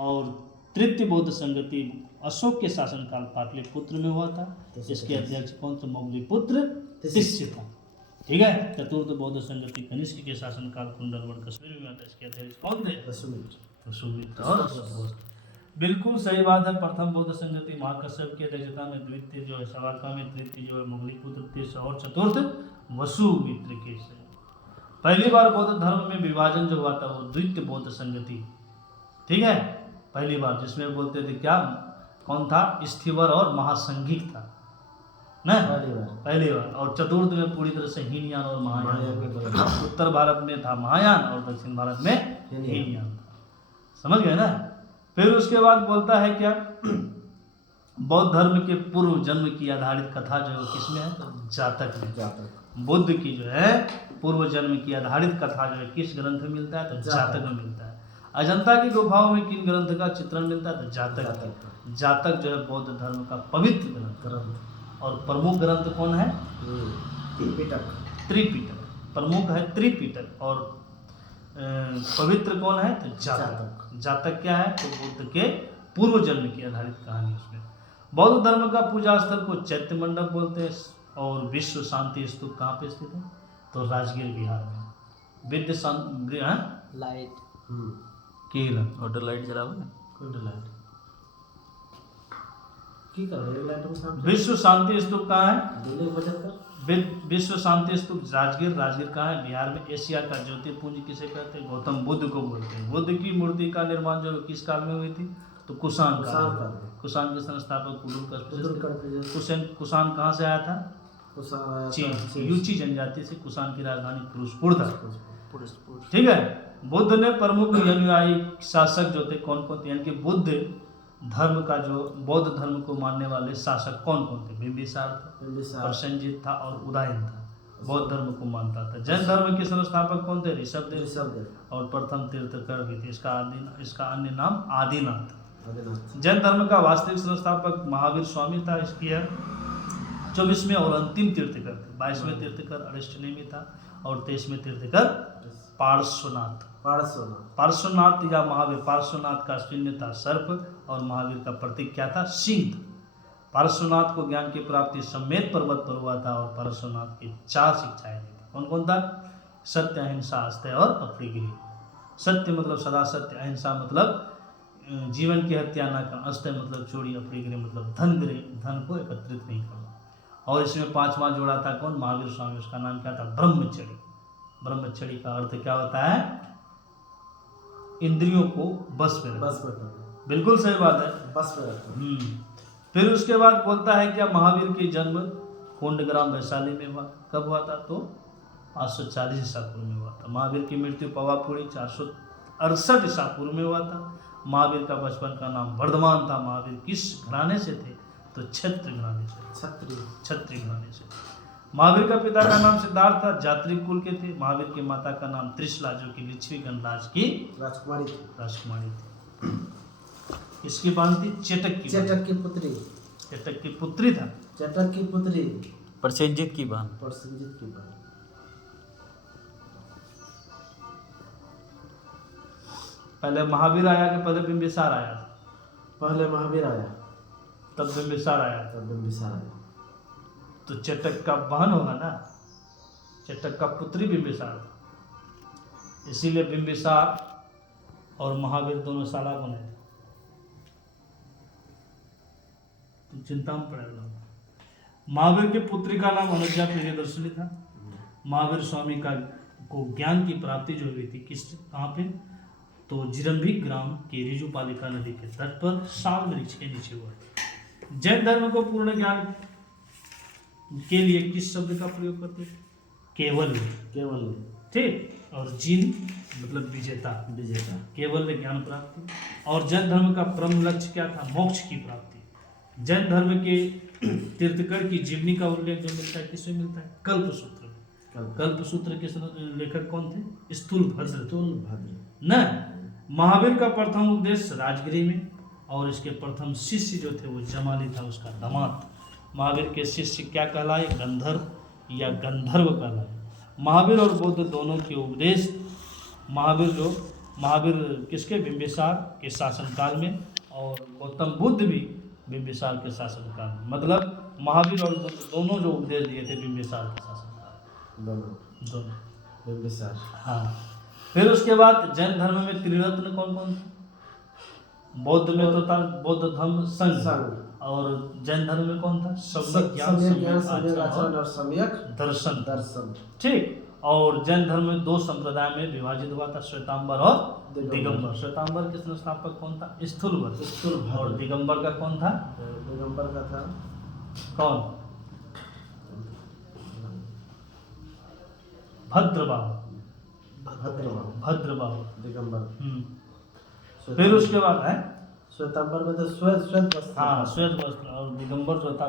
और तृतीय बौद्ध संगति अशोक के शासनकाल पाटलिपुत्र में हुआ था। इसके अध्यक्ष कौन थे? मौलिपुत्र शिष्य था। ठीक है। चतुर्थ बौद्ध संगति कनिष्क के शासनकाल कुंडलवर्ण कश्मीर में हुआ था। इसके अध्यक्ष कौन थे? वसुमित्र और अशोक। बिल्कुल सही बात है। प्रथम बौद्ध संगति महाकश्यप की अध्यक्षता में, द्वितीय जो है सवाका में, तृतीय जो है मौलिपुत्र, तीसरा और चतुर्थ वसुमित्र के से। पहली बार बौद्ध धर्म में विभाजन जो हुआ था वो द्वितीय बौद्ध संगति, ठीक है, पहली बार, जिसमें बोलते थे क्या, कौन था? स्थिवर और महासंघिक था ना, पहली बार। और चतुर्थ में पूरी तरह से हीनयान और महायान। उत्तर भारत में था महायान और दक्षिण भारत में हीनयान था। समझ गए ना। फिर उसके बाद बोलता है क्या, बौद्ध धर्म के पूर्व जन्म की आधारित कथा जो है किसमें है? तो जातक में। बुद्ध की जो है पूर्व जन्म की आधारित कथा जो है किस ग्रंथ में मिलता है? तो जातक में मिलता है। अजंता की गुफाओं में किन ग्रंथ का चित्रण मिलता है? तो जातक। जातक जो है बौद्ध धर्म का पवित्र ग्रंथ। और प्रमुख ग्रंथ कौन है? त्रिपिटक। प्रमुख है त्रिपिटक और पवित्र कौन है? तो जातक। जातक क्या है? तो बुद्ध के पूर्व जन्म की आधारित कहानी उसमें। बौद्ध धर्म का पूजा स्थल को चैत्य मंडप बोलते हैं। और विश्व शांति स्तूप कहाँ पे स्थित है? तो राजगीर बिहार में। विद्य लाइट केला ऑटो लाइट जला हुआ लाइट की कर रहे लाइट। विश्व शांति स्तूप कहाँ है? विश्व शांति स्तूप राजगीर। राजगीर कहाँ है? बिहार में। एशिया का ज्योतिर्पुंज किसे कहते हैं? गौतम बुद्ध को बोलते हैं। बुद्ध की मूर्ति का निर्माण जो किस काल में हुई थी? तो कुषाण काल। कुषाण के संस्थापक कुषाण कहाँ से आया था? चीन। यूची जनजाति से। कुषाण की राजधानी पुरुषपुर था। ठीक है। बुद्ध ने प्रमुख अनुयायी शासक जो थे कौन कौन थे? यानी कि बुद्ध धर्म का जो बौद्ध धर्म को मानने वाले शासक कौन कौन थे? बिंबिसार था, प्रसेनजित था और उदयन था। बौद्ध धर्म को मानता था। जैन धर्म के संस्थापक कौन थे? ऋषभदेव। और प्रथम तीर्थकर भी थे। इसका अन्य नाम आदिनाथ। जैन धर्म का वास्तविक संस्थापक महावीर स्वामी था। इसकी 24वें और अंतिम तीर्थकर थे। 22वें तीर्थकर अरिष्टनेमी था और 23वें तीर्थकर पार्श्वनाथ। पार्श्वनाथ या महावीर। पार्श्वनाथ का चिन्ह था सर्प और महावीर का प्रतीक क्या था? सिंह। पार्श्वनाथ को ज्ञान की प्राप्ति समेत पर्वत पर हुआ था और पार्श्वनाथ की 4 शिक्षाएं दी थी। कौन कौन था? सत्य, अहिंसा, आस्तेय और अपरिग्रह। सत्य मतलब सदा सत्य, अहिंसा मतलब जीवन की हत्या न करना, आस्तेय मतलब चोरी, अपरिग्रह मतलब धन को एकत्रित नहीं करना। और इसमें 5वां जोड़ा था कौन? महावीर स्वामी। उसका नाम क्या था? ब्रह्मचर्य। ब्रह्मचर्य का अर्थ क्या होता है? इंद्रियों को बस में रखना। बिल्कुल सही बात है, बस में रखना। फिर उसके बाद बोलता है क्या, महावीर की जन्म कोंडग्राम वैशाली में हुआ। कब हुआ था? तो 540 ईसा पूर्व में हुआ था। महावीर की मृत्यु पवापुरी 468 ईसा पूर्व में हुआ था। महावीर का बचपन का नाम वर्धमान था। महावीर किस घराने से थे? तो क्षत्रिय घराने से। क्षत्रिय घराने से। महावीर का पिता का नाम सिद्धार्थ था, जात्री कुल के थे। महावीर की माता का नाम त्रिशला जो कि लिच्छवी गणराज की राजकुमारी थी। इसकी बात थी चेटक की पुत्री। चेटक की पुत्री था। चेटक की पुत्री। प्रसेनजित की बात। पहले महावीर आया कि पहले बिंबिसार आया? पहले महावीर आया, तब बिंबिसार आया। तो चेटक का बहन होगा ना, चेटक का पुत्री बिंबिसार। इसीलिए बिंबिसार और महावीर दोनों साला बने। तुम चिंता में पड़ेगा। महावीर की पुत्री का नाम अनुजा प्रियदर्शनी था। महावीर स्वामी को ज्ञान की प्राप्ति जो हुई थी कहाँ पे? तो जिरंभी ग्राम के रिजुपालिका नदी के तट पर साल वृक्ष के नीचे हुआ। जैन धर्म को पूर्ण ज्ञान के लिए किस शब्द का प्रयोग करते थे? केवल। ठीक। और जिन मतलब विजेता। केवल ज्ञान प्राप्ति। और जैन धर्म का परम लक्ष्य क्या था? मोक्ष की प्राप्ति। जैन धर्म के तीर्थकर की जीवनी का उल्लेख जो मिलता है किसमें मिलता है? कल्पसूत्र। कल्पसूत्र के लेखक कौन थे? स्थूलभद्र न। महावीर का प्रथम उपदेश राजगिरी में और इसके प्रथम शिष्य जो थे वो जमाली था, उसका दामाद। महावीर के शिष्य क्या कहलाए? गंधर्व या गंधर्व कहलाए। महावीर और बुद्ध दोनों के उपदेश, महावीर जो महावीर किसके, बिंबिसार के शासनकाल में, और गौतम बुद्ध भी बिंबिसार के शासनकाल में। मतलब महावीर और बुद्ध दोनों जो उपदेश दिए थे बिंबिसार के शासनकाल दोनों दोनों। बिंबिसार। हाँ, फिर उसके बाद जैन धर्म में त्रिरत्न कौन कौन थे? बौद्ध में तो था बौद्ध धर्म संघ, संघ। और जैन धर्म में कौन था? सम्यक ज्ञान, सम्यक सम्यक ज्ञान, सम्यक आचरण आचरण और और सम्यक दर्शन। दर्शन। ठीक। और जैन धर्म में 2 संप्रदाय में विभाजित हुआ था, श्वेतांबर और दिगंबर। दिगंबर। श्वेतांबर के संस्थापक कौन था? स्थूलभद्र। स्थूलभद्र। और दिगंबर का कौन था? दिगंबर का था कौन? भद्रबाहु। भद्रबाहु। भद्रबाहु। दिगंबर। फिर उसके बाद है श्वेतांबर में तो श्वेत श्वेत वस्त्र। हाँ, श्वेत वस्त्र, और दिगंबर जो था